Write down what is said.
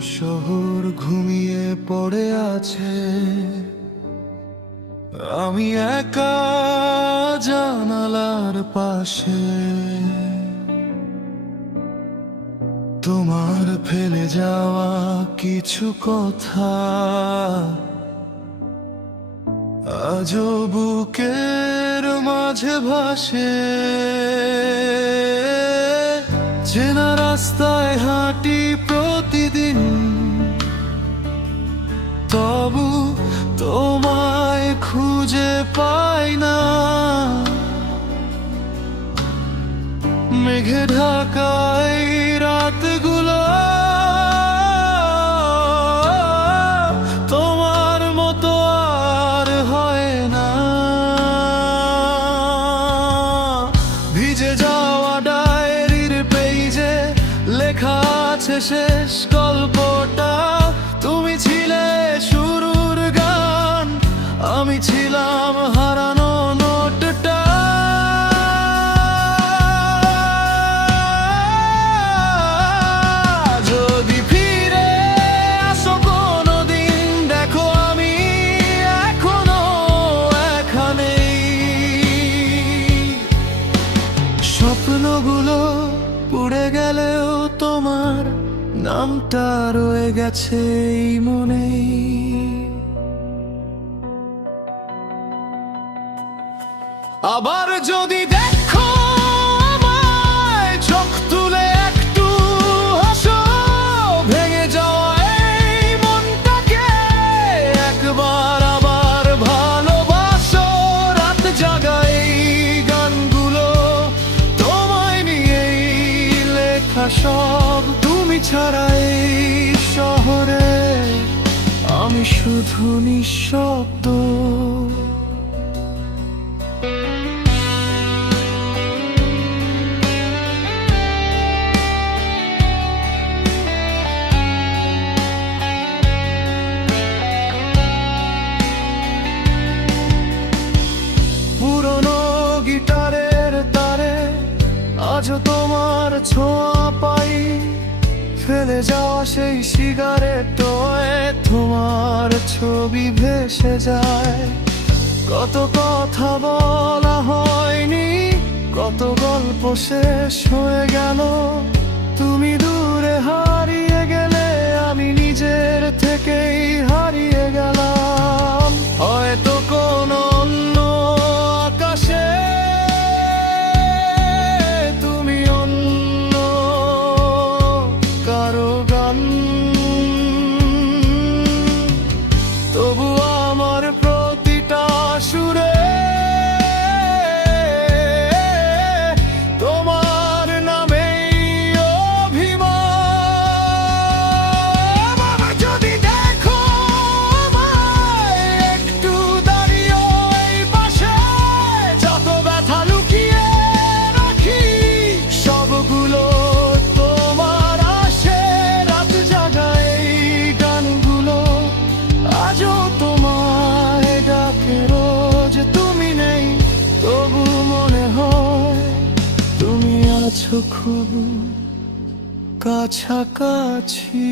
শহর ঘুমিয়ে পড়ে আছে, আমি একা জানালার পাশে। তোমার ফেলে যাওয়া কিছু কথা আজও বুকের মাঝে ভাসে। চেনা রাস্তায় হাঁটি প্রতিদিন, তবু তোমায় খুঁজে পাই না। মেঘে ঢাকায় রাতগুলো তোমার মতো আর হয় না। ভিজে যাওয়া ডায়েরির পেজে লেখা আছে শেষ গল্পটা। তুমি ছিলে শুরুর গান, আমি ছিলাম হারানো নোটটা। যদি ফিরে আসো কোনোদিন, দেখো আমি এখনো এখানেই। স্বপ্নগুলো পুড়ে গেলেও তোমার নামটা রয়ে গেছে এই মনেই। আবার যদি দেখো আমায়, চোখ তুলে একটু হাসো। ভেঙে যাওয়া এই মনটাকে একবার আবার ভালোবাসো। রাত জাগা এই গানগুলো তোমায় নিয়েই লেখা সব। তুমি ছাড়া এই শহরে আমি শুধু নিঃশব্দ। পুরনো গিটারের তারে আজও তোমার ছোঁয়া পাই। ফেলে যাওয়া সেই সিগারেটে তোমার ছবি ভেসে যায়। কত কথা বলা হয়নি, কত গল্প শেষ হয়ে গেল। তুমি দূরে হারিয়ে গেলে, আমি নিজের থেকেই হারিয়ে গেলাম। হয়তো কোনো অন্য আকাশে তুমি অন্য কারো গান। তবু আমার প্রতিটা সুরে তোমার নামেই অভিমান। যদি দেখো আমায় একটু দাঁড়িয়ে এই পাশে, যত ব্যথা লুকিয়ে রাখি সবগুলো তোমার আসে। রাত জাগায় এই গানগুলো আজও তোমায় ডাকে রোজ। তুমি নেই তবু মনে হয় তুমি আছো খুব কাছাকাছি।